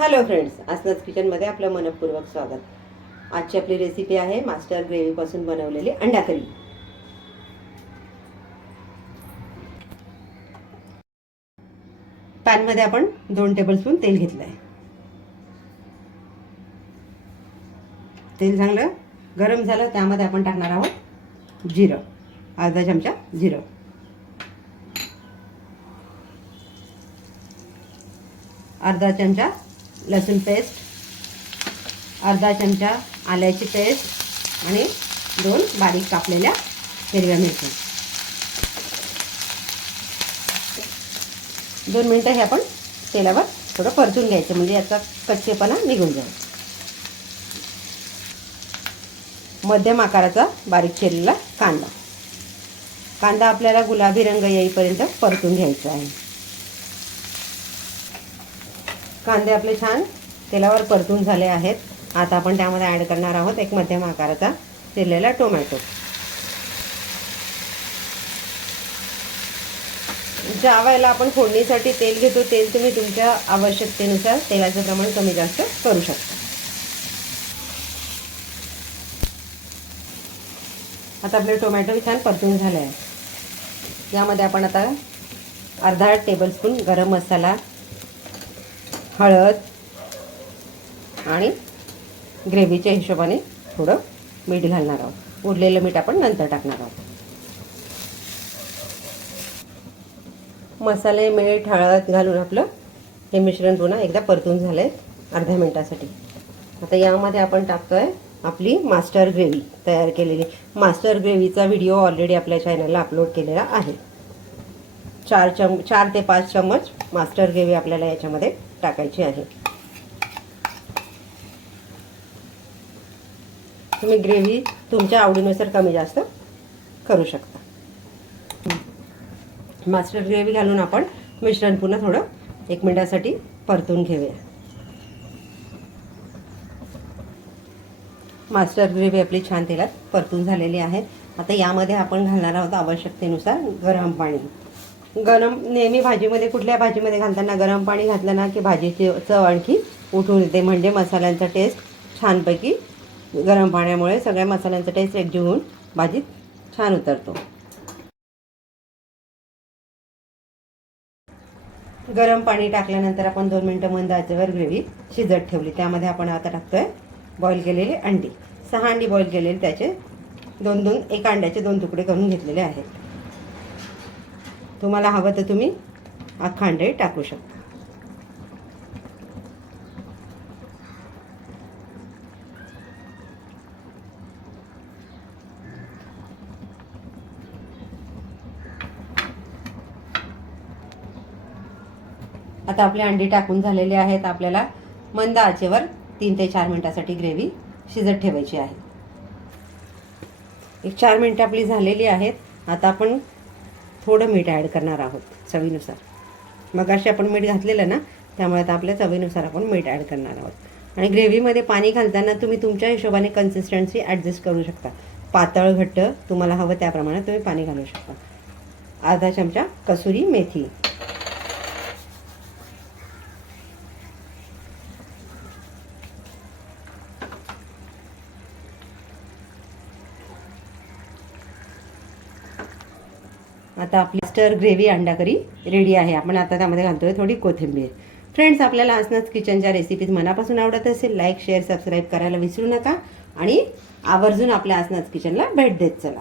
Hello friends आसनाच किचनमध्ये आपलं मनपूर्वक स्वागत. आजची आपली रेसिपी आहे मास्टर ग्रेव्हीपासून बनवलेली अंडा करी. पॅनमध्ये आपण दोन टेबलस्पून तेल घेतलं आहे तेल चांगलं गरम झालं त्यामध्ये आपण टाकणार आहोत जिरं. अर्धा चमचा जिरं. अर्धा चमचा लसूण पेस्ट अर्धा चमचा आल्याची पेस्ट आणि दोन बारीक कापलेल्या हिरव्या मिरच्या. दोन मिनटं हे आपण तेलावर थोडं परतून घ्यायचं म्हणजे याचा कच्चेपणा निघून जाईल. मध्यम आकाराचा बारीक केलेला कांदा. कांदा आपल्याला गुलाबी रंग येईपर्यंत परतून घ्यायचा आहे. कांदे आपले छान तेलावर परतून झाले आहेत. आता आपण त्यामध्ये ॲड करणार आहोत एक मध्यम आकाराचा चिरलेला टोमॅटो ज्या वेळेला आपण फोडणीसाठी तेल घेतो तेल तुम्ही तुमच्या आवश्यकतेनुसार तेलाचं प्रमाण कमी जास्त करू शकता. आता आपले टोमॅटो छान परतून झाले आहे यामध्ये आपण आता अर्धा टेबलस्पून गरम मसाला हळद आणि ग्रेव्हीच्या हिशोबाने थोडं मीठ घालणार आहोत. उरलेलं मीठ आपण नंतर टाकणार आहोत. मसाले मीठ हळद घालून आपलं हे मिश्रण पुन्हा एकदा परतून झालं आहे अर्ध्या मिनटासाठी. आता यामध्ये आपण टाकतो आहे आपली मास्टर ग्रेव्ही तयार केलेली. मास्टर ग्रेव्हीचा व्हिडिओ ऑलरेडी आपल्या चॅनलला अपलोड केलेला आहे. चार चम चार ते पाच चम्मच मास्टर ग्रेव्ही आपल्याला याच्यामध्ये टाकायची आहे. तुम्ही ग्रेव्ही तुमच्या आवडीनुसार कमी जास्त करू शकता. मास्टर ग्रेव्ही घालून आपण मिश्रण पुन्हा थोडं एक मिनिटासाठी परतून घेऊया. मास्टर ग्रेव्ही आपली छान तेलात परतून झालेली आहे. आता यामध्ये आपण घालणार आहोत आवश्यकतेनुसार गरम पाणी. गरम नेहमी भाजीमध्ये कुठल्या भाजीमध्ये घालताना गरम पाणी घातलं ना की भाजीची चव आणखी उठून येते. म्हणजे मसाल्यांचा टेस्ट छानपैकी गरम पाण्यामुळे सगळ्या मसाल्यांचा टेस्ट एकजीव होऊन भाजीत छान उतरतो. गरम पाणी टाकल्यानंतर आपण दोन मिनटं मंद आचेवर ग्रेव्ही शिजत ठेवली. त्यामध्ये आपण आता टाकतोय बॉईल केलेली अंडी. सहा अंडी बॉईल केलेली. त्याचे दोन दोन एक अंड्याचे दोन तुकडे करून घेतलेले आहेत. तुम्हाला हवं तर तुम्ही अखांडे टाकू शकता. आता आपले अंडी टाकून झालेले आहेत. आपल्याला मंद आचेवर तीन ते चार मिनटासाठी ग्रेव्ही शिजत ठेवायची आहे. एक चार मिनटं आपली झालेली आहेत. आता आपण थोडं मीठ ॲड करणार आहोत चवीनुसार. मग असे आपण मीठ घातलेलं ना त्यामुळे आता आपल्या चवीनुसार आपण मीठ ॲड करणार आहोत. आणि ग्रेव्हीमध्ये पाणी घालताना तुम्ही तुमच्या हिशोबाने कन्सिस्टन्सी ॲडजस्ट करू शकता. पातळ घट्ट तुम्हाला हवं त्याप्रमाणे तुम्ही पाणी घालू शकता. अर्धा चमचा कसुरी मेथी. आता आपली स्टर ग्रेव्ही अंडा करी रेडी आहे. आपण आता त्यामध्ये घालतोय थोडी कोथिंबीर. फ्रेंड्स आपल्याला आसनाच किचनच्या रेसिपीज मनापासून आवडत असेल लाईक शेअर सबस्क्राईब करायला विसरू नका. आणि आवर्जून आपल्या आसनाच किचनला भेट देत चला.